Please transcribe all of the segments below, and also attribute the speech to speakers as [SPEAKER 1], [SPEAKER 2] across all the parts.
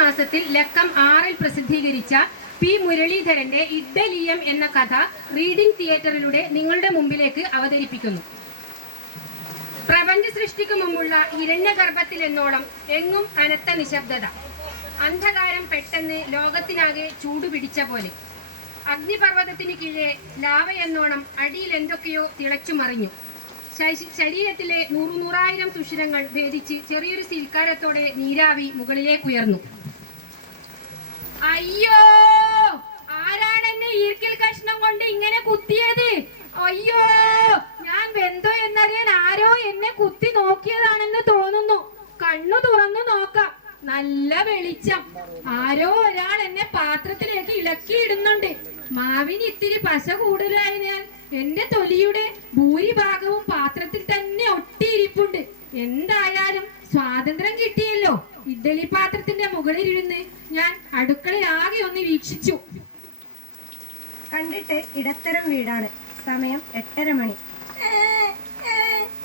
[SPEAKER 1] മാസത്തിൽ ലക്കം ആറിൽ പ്രസിദ്ധീകരിച്ച പി മുരളീധരന്റെ ഇഡ്ഡലിയം എന്ന കഥ റീഡിംഗ് തിയേറ്ററിലൂടെ നിങ്ങളുടെ മുമ്പിലേക്ക് അവതരിപ്പിക്കുന്നു. പ്രപഞ്ച സൃഷ്ടിക്ക് മുമ്പുള്ള ഇരണ്യഗർഭത്തിൽ എന്നോളം എങ്ങും അനത്ത നിശബ്ദത. അന്ധകാരം പെട്ടെന്ന് ലോകത്തിനാകെ ചൂടുപിടിച്ച പോലെ. അഗ്നിപർവതത്തിന് കീഴെ ലാവ എന്നോണം അടിയിൽ എന്തൊക്കെയോ തിളച്ചു മറിഞ്ഞു. ശരീരത്തിലെ നൂറുനൂറായിരം സുഷിരങ്ങൾ ഭേദിച്ച് ചെറിയൊരു സീൽക്കാരത്തോടെ നീരാവി മുകളിലേക്ക് മുകളിലേക്കുയർന്നു. അയ്യോ ആരാണ് എന്നെ ഈർക്കിൽ കഷ്ണം കൊണ്ട് ഇങ്ങനെ കുത്തിയത്? അയ്യോ ഞാൻ വെന്തോ എന്നറിയാൻ ആരോ എന്നെ കുത്തി നോക്കിയതാണെന്ന് തോന്നുന്നു. കണ്ണു തുറന്നു നോക്കാം. നല്ല വെളിച്ചം. ആരോ ഒരാൾ എന്നെ പാത്രത്തിലേക്ക് ഇളക്കിയിടുന്നുണ്ട്. മാവിന് ഇത്തിരി പശ കൂടുതലായതിനാൽ എന്റെ തൊലിയുടെ ഭൂരിഭാഗവും പാത്രത്തിൽ തന്നെ ഒട്ടിയിരിപ്പുണ്ട്. എന്തായാലും സ്വാതന്ത്ര്യം കിട്ടിയല്ലോ. ഇഡ്ഡലി പാത്രത്തിന്റെ മുകളിലിരുന്ന് ഞാൻ അടുക്കളയിൽ ആകെ ഒന്ന് വീക്ഷിച്ചു.
[SPEAKER 2] കണ്ടിട്ട് ഇടത്തരം വീടാണ്. സമയം എട്ടര മണി.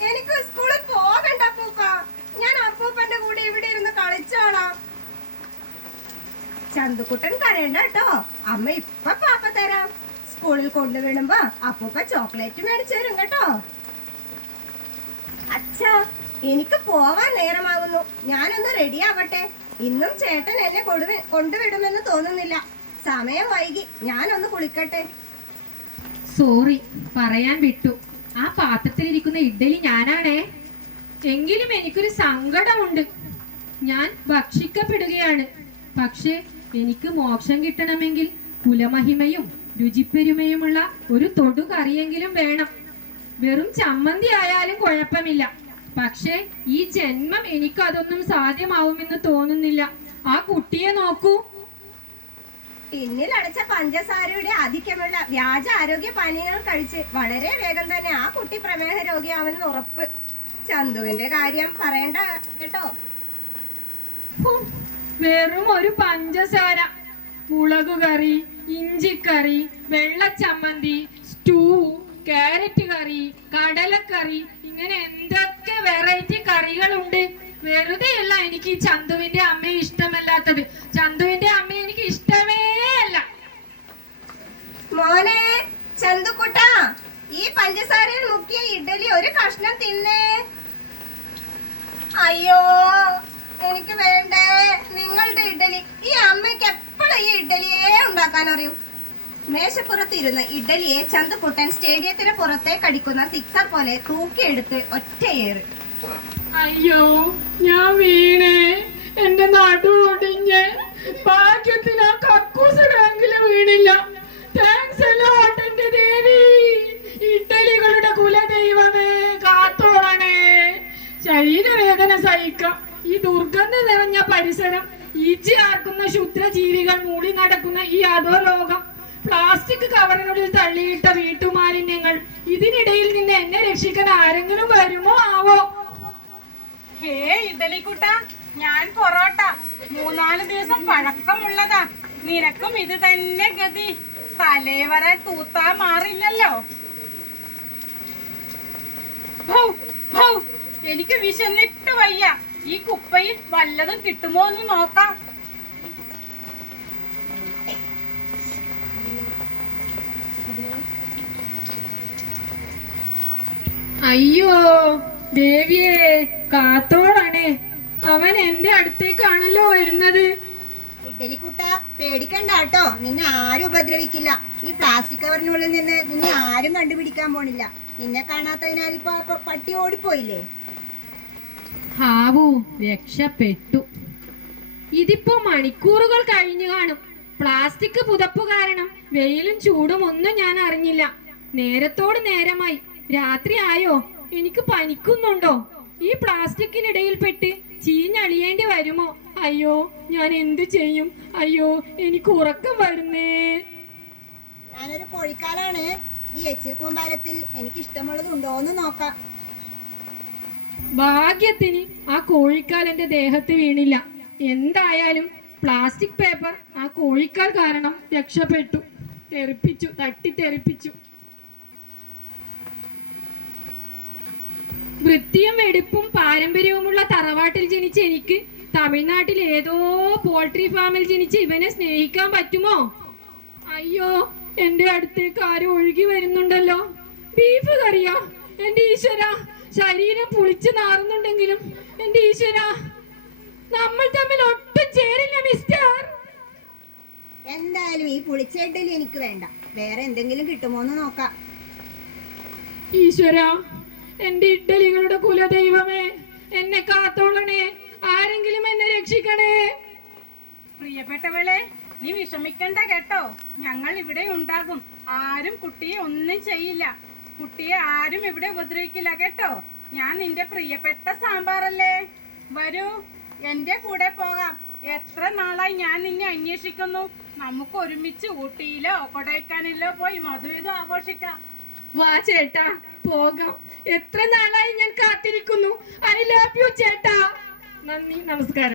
[SPEAKER 2] എനിക്ക് സ്കൂളിൽ പോകണ്ട അപ്പൂപ്പ ഞാൻ അപ്പൂപ്പന്റെ കൂടെ ഇവിടെ ഇരുന്ന് കളിച്ചോളാം. ചന്തുക്കുട്ടൻ കരയണ്ട കേട്ടോ. അമ്മ ഇപ്പൊ പാപ്പ തരാം. സ്കൂളിൽ കൊണ്ടുവിടുമ്പോ അപ്പൂപ്പ ചോക്ലേറ്റ് മേടിച്ചു തരും കേട്ടോ. അച്ഛാ എനിക്ക് പോവാൻ നേരമാകുന്നു. ഞാനൊന്ന് റെഡി ആവട്ടെ. ഇന്നും ചേട്ടൻ എന്നെ കൊടുവി- കൊണ്ടുവിടുമെന്ന് തോന്നുന്നില്ല. സമയം വൈകി. ഞാനൊന്ന് കുളിക്കട്ടെ.
[SPEAKER 1] സോറി പറയാൻ വിട്ടു. ആ പാത്രത്തിലിരിക്കുന്ന ഇഡ്ഡലി ഞാനാണേ. എങ്കിലും എനിക്കൊരു സങ്കടമുണ്ട്. ഞാൻ ഭക്ഷിക്കപ്പെടുകയാണ്. പക്ഷേ എനിക്ക് മോക്ഷം കിട്ടണമെങ്കിൽ കുലമഹിമയും രുചിപ്പെരുമയുമുള്ള ഒരു തൊടുകറിയെങ്കിലും വേണം. വെറും ചമ്മന്തി ആയാലും കുഴപ്പമില്ല. പക്ഷേ ഈ ജന്മം എനിക്ക് അതൊന്നും സാധ്യമാവുമെന്ന് തോന്നുന്നില്ല. ആ കുട്ടിയെ നോക്കൂ.
[SPEAKER 2] പിന്നിലടച്ച പഞ്ചസാരയുടെ ആധിക്യമുള്ള വ്യാജ ആരോഗ്യ പാനീയങ്ങൾ കഴിച്ച് വളരെ വേഗം തന്നെ ആ കുട്ടി പ്രമേഹ രോഗിയാവുമെന്ന് ഉറപ്പ്. ചന്തുവിന്റെ കാര്യം പറയണ്ട കേട്ടോ?
[SPEAKER 1] വെറും ഒരു പഞ്ചസാര. മുളക് കറി ഇഞ്ചിക്കറി വെള്ളച്ചമ്മന്തി സ്റ്റൂ കാരറ്റ് കറി കടലക്കറി ഇങ്ങനെ എന്തൊക്കെ വെറൈറ്റി കറികളുണ്ട്? വെറുതെ അല്ല എനിക്ക് ഈ ചന്തുവിന്റെ അമ്മയെ ഇഷ്ടമല്ലാത്തത്. ചന്തുവിന്റെ അമ്മ എനിക്ക് ഇഷ്ടമേ അല്ല.
[SPEAKER 2] മോനെ ചന്തുക്കുട്ട ഈ പഞ്ചസാരയിൽ മുക്കിയ ഇഡലി ഒരു കഷ്ണം തിന്നേ. അയ്യോ എനിക്ക് വേണ്ടേ നിങ്ങളുടെ ഇഡലി ഈ അമ്മയ്ക്ക് എപ്പോഴും ഈ ഇഡലിയേ ഉണ്ടാക്കാൻ അറിയൂ? മേശപ്പുറത്തിരുന്ന് ഇഡലിയെ ചന്തുക്കുട്ടൻ സ്റ്റേഡിയത്തിന് പുറത്തെ കടിക്കുന്ന സിക്സർ പോലെ തൂക്കിയെടുത്ത് ഒറ്റയേറ്.
[SPEAKER 1] അയ്യോ ഞാൻ വീണേ. എന്റെ നാട്ടുപൊടിഞ്ഞ് ഭാഗ്യത്തിന് ആ കക്കൂസ് ടാങ്കിൽ വീണില്ല. താങ്ക്സ് അലോട്ട് എന്റെ ദേവി. ഇഡലികളുടെ കുലദൈവമേ കാത്തോളണേ. ശരീരവേദന സഹിക്കാം. ഈ ദുർഗന്ധം നിറഞ്ഞ പരിസരം ഈച്ചി ആർക്കുന്ന ക്ഷുദ്രജീവികൾ മൂടി നടക്കുന്ന ഈ അധോ ലോകം പ്ലാസ്റ്റിക് കവറിനുള്ളിൽ തള്ളിയിട്ട വീട്ടുമാലിന്യങ്ങൾ ഇതിനിടയിൽ നിന്ന് എന്നെ രക്ഷിക്കാൻ ആരെങ്കിലും വരുമോ ആവോ?
[SPEAKER 3] ഹേ ഇഡലിക്കുട്ട ഞാൻ പൊറോട്ട. മൂന്നാൽ ദിവസം പഴക്കമുള്ളതാ. നിനക്കും ഇത് തന്നെ ഗതി. തലേവരെ തൂത്താ മാറില്ലല്ലോ. എനിക്ക് വിശന്നിട്ട് വയ്യ. ഈ കുപ്പയിൽ വല്ലതും കിട്ടുമോ എന്ന് നോക്കാം.
[SPEAKER 1] അയ്യോ ദേവിയെ കാത്തോടാണേ. അവൻ എന്റെ അടുത്തേക്കാണല്ലോ വരുന്നത്.
[SPEAKER 2] ഇഡലിക്കുട്ട പേടിക്കണ്ട കേട്ടോ. നിന്നെ ആരും ഉപദ്രവിക്കില്ല. ഈ പ്ലാസ്റ്റിക് കവറിനുള്ളിൽ നിന്ന് നിന്നെ ആരും കണ്ടുപിടിക്കാൻ പോണില്ല. നിന്നെ കാണാത്തതിനാൽ ഇപ്പൊ പട്ടി ഓടിപ്പോയില്ലേ?
[SPEAKER 1] ഹാവു രക്ഷപ്പെട്ടു. ഇതിപ്പോ മണിക്കൂറുകൾ കഴിഞ്ഞു കാണും. പ്ലാസ്റ്റിക് പുതപ്പ് കാരണം വെയിലും ചൂടും ഒന്നും ഞാൻ അറിഞ്ഞില്ല. നേരത്തോട് നേരമായി. രാത്രി ആയോ? എനിക്ക് പനിക്കുന്നുണ്ടോ? ഈ പ്ലാസ്റ്റിക്കിനിടയിൽ പ്ലാസ്റ്റിക്കിനിടയിൽപ്പെട്ട് ചീഞ്ഞളിയേണ്ടി വരുമോ? അയ്യോ ഞാൻ എന്തു ചെയ്യും? അയ്യോ എനിക്ക് ഉറക്കം വരുന്നേ.
[SPEAKER 2] ഞാനൊരു കോഴിക്കാലാണ് ഈ എച്ച് കൂമ്പാരത്തിൽ എനിക്ക് ഇഷ്ടമുള്ളത് ഉണ്ടോ എന്ന് നോക്കാം.
[SPEAKER 1] ഭാഗ്യത്തിന് ആ കോഴിക്കാലന്റെ ദേഹത്ത് വീണില്ല. എന്തായാലും പ്ലാസ്റ്റിക് പേപ്പർ ആ കോഴിക്കാൽ കാരണം രക്ഷപ്പെട്ടു. തെറിപ്പിച്ചു തട്ടിത്തെറിപ്പിച്ചു. വൃത്തിയും വെടിപ്പും പാരമ്പര്യവുമുള്ള തറവാട്ടിൽ ജനിച്ച എനിക്ക് തമിഴ്നാട്ടിൽ ഏതോ പോൾട്രി ഫാമിൽ ജനിച്ച് ഇവനെ സ്നേഹിക്കാൻ പറ്റുമോ? അയ്യോ എന്റെ അടുത്തേക്ക് ആരും ഒഴുകി വരുന്നുണ്ടല്ലോ. ബീഫ് കറിയോ? എന്റെ ഈശ്വര ശരീരം പുളിച്ചു നാറുന്നുണ്ടെങ്കിലും എന്റെ ഈശ്വര നമ്മൾ
[SPEAKER 2] ഇഡ്ഡലി എനിക്ക് വേണ്ട. വേറെ എന്തെങ്കിലും കിട്ടുമോന്ന് നോക്കാം.
[SPEAKER 1] ഈശ്വര എന്റെ ഇഡ്ഡലികളുടെ കുലദൈവമേ എന്നെ കാത്തോളണേ. ആരെങ്കിലും എന്നെ രക്ഷിക്കണേ.
[SPEAKER 3] പ്രിയപ്പെട്ടവളെ നീ വിഷമിക്കണ്ട കേട്ടോ. ഞങ്ങൾ ഇവിടെ ഉണ്ടാകും. ആരും കുട്ടിയെ ഒന്നും ചെയ്യില്ല. കുട്ടിയെ ആരും ഇവിടെ ഉപദ്രവിക്കില്ല കേട്ടോ. ഞാൻ നിന്റെ പ്രിയപ്പെട്ട സാമ്പാറല്ലേ? വരൂ എന്റെ കൂടെ പോകാം. എത്ര നാളായി ഞാൻ നിന്നെ അന്വേഷിക്കുന്നു? നമുക്ക് ഒരുമിച്ച് ഊട്ടിയിലോ കൊടൈക്കാനിലോ പോയി മധുവിധം ആഘോഷിക്കാം.
[SPEAKER 1] വാ ചേട്ടാ പോകാം. എത്ര നാളായി ഞാൻ കാത്തിരിക്കുന്നു. ഐ ലവ് യു ചേട്ടാ. നന്ദി നമസ്കാരം.